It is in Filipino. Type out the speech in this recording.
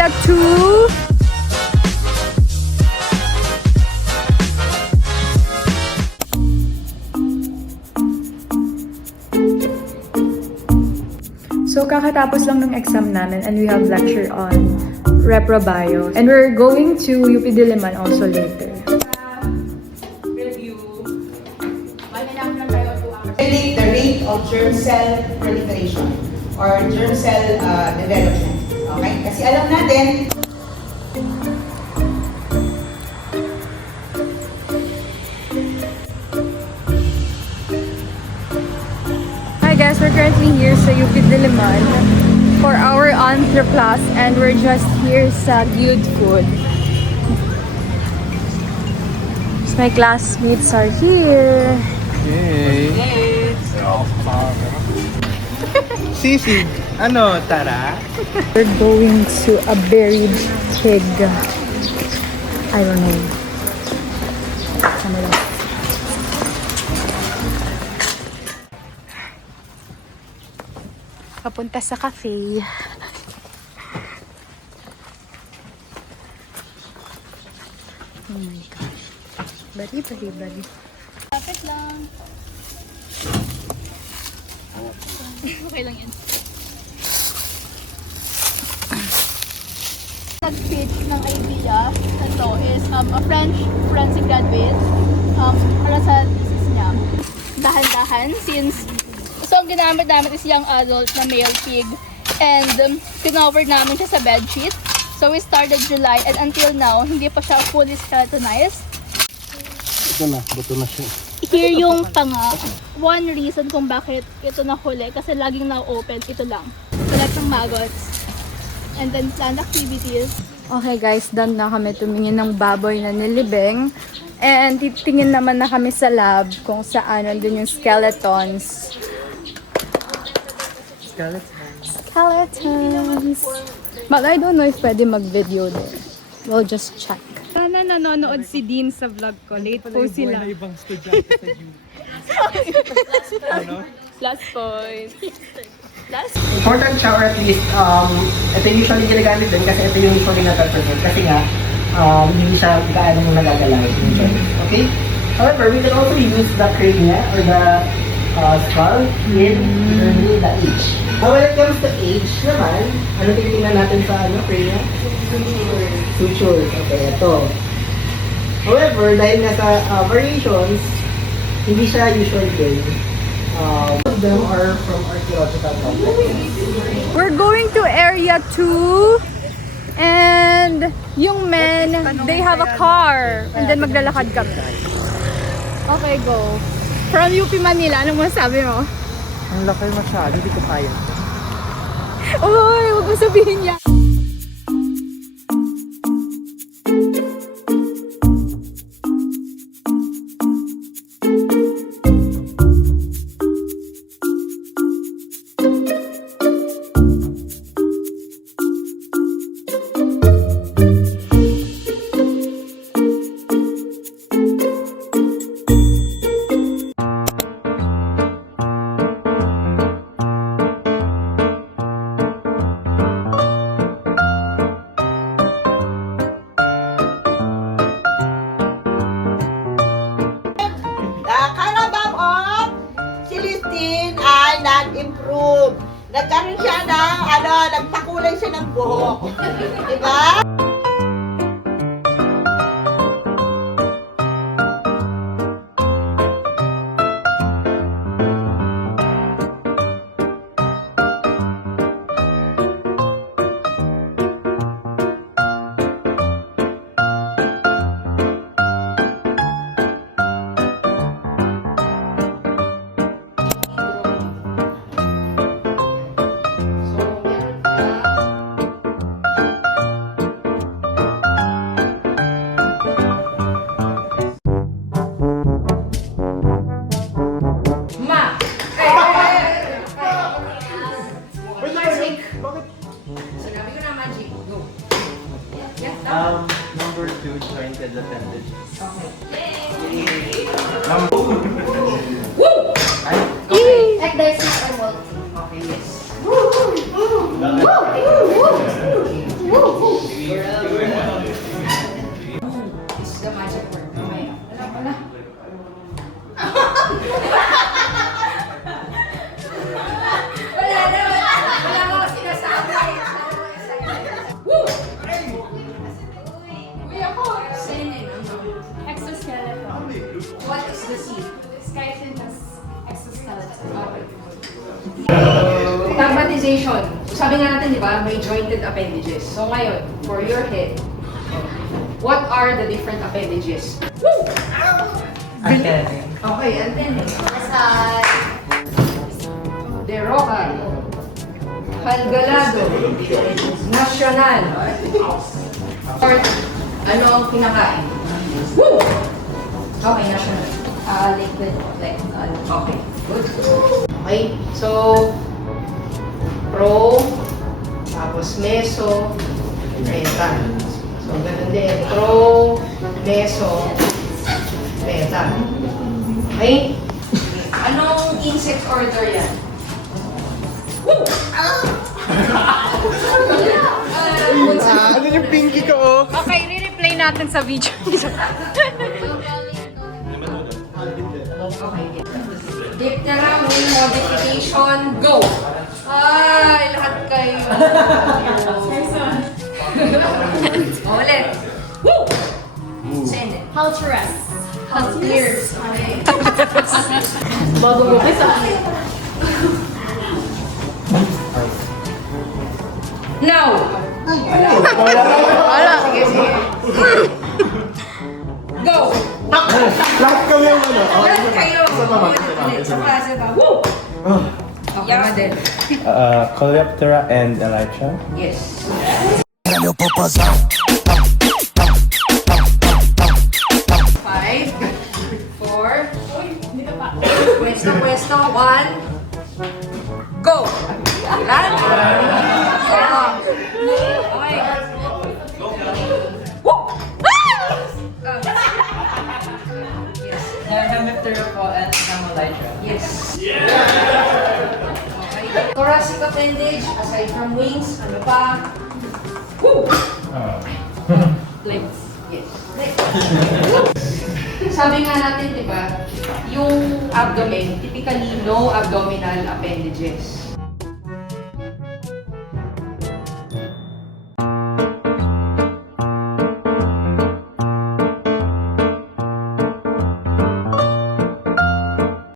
Area 2. So, kakatapos lang ng exam namin and we have lecture on Reprobio. And we're going to UP Diliman also later. Review. Predict the rate of germ cell proliferation or germ cell development. Okay? Kasi alam natin, Hi guys, we're currently here sa UP Diliman for our Anthro class and we're just here sa Good Food. My classmates are here. Yay! Sisig, ano, tara? We're going to a buried pig. I don't know. Ano lang. Papunta sa cafe. Oh my gosh. Bari. Lapit lang. Okay lang yan. Nag-pitch ng idea na to is a French forensic graduate para sa thesis niya. Dahan-dahan since so ang ginamit namin is young adult na male pig and pinover namin siya sa bedsheet. So we started July and until now hindi pa siya fully skeletonized. Ito na, buto na siya. Here yung tanga. One reason kung bakit ito nahuli kasi laging na-open, ito lang. Collect ng maggots. And then plant activities. Okay guys, done na kami tumingin ng baboy na nilibing. And titingin naman na kami sa lab kung saan nandun yung skeletons. Skeletons. But I don't know if pwede mag-video there. We'll just check. Sana nanonood si Dean sa vlog ko. Late po sila. Wala ibang estudyante sa U. Ano? Last point. Important siya or at least ito yung usually ginagamit din kasi ito yung usually natatransfer kasi nga hindi siya gaano nagagalaw usually. Okay? However, we can also use the crania or the skull in determining the age. Now when it comes to age naman, ano titingnan natin sa crania? Sutures. Okay, ito. However, dahil nga sa variations, hindi siya usually din. Most of them are from archaeological complexes. We're going to area 2 and yung men, they have a car and then maglalakad kami. Okay, go. From UP Manila, anong masabi mo? Ang laki masyado, hindi ko kaya. Uy, huwag mo sabihin yan. nag-improve. Nagkaroon siya ng, nagpakulay siya ng buhok. Diba? the C? Skeleton has exoskeleton. Okay. Pragmatization. Sabi nga natin, di ba, may jointed appendages. So ngayon, for your head, what are the different appendages? Woo! Okay, antenne. Derocal. Halgalado. National. Or, ano ang kinakain? Woo! Okay, national. Liquid, like, Okay, good. Okay, so, pro, tapos meso, meta. So, ganun din. Pro, meso, meta. Okay? Anong insect order yan? Woo! Ano yung pinky ko, oh? Okay, re-replay natin sa video. Okay. Diptera, wing modification, go! Ay, lahat kayo. Ulit. Woo! Send it. Halterus. Halteers. Okay. Bago mo kasi. Now! Wala. Sige, sige. Go! Lahat kami yung ano. Lahat kayo. Ulit. Sa klase ba? Woo! Okay, Madel. Coleoptera and Elytra. Yes. Five, four, pwesto, one, go! Lahat? Okay. Woo! Yes. Hemiptera po and Camelytra. Yes. Okay. Thoracic appendage, aside from wings, ano pa? Woo! Legs. Yes. Sabi nga natin, di ba, yung abdomen, typically no abdominal appendages.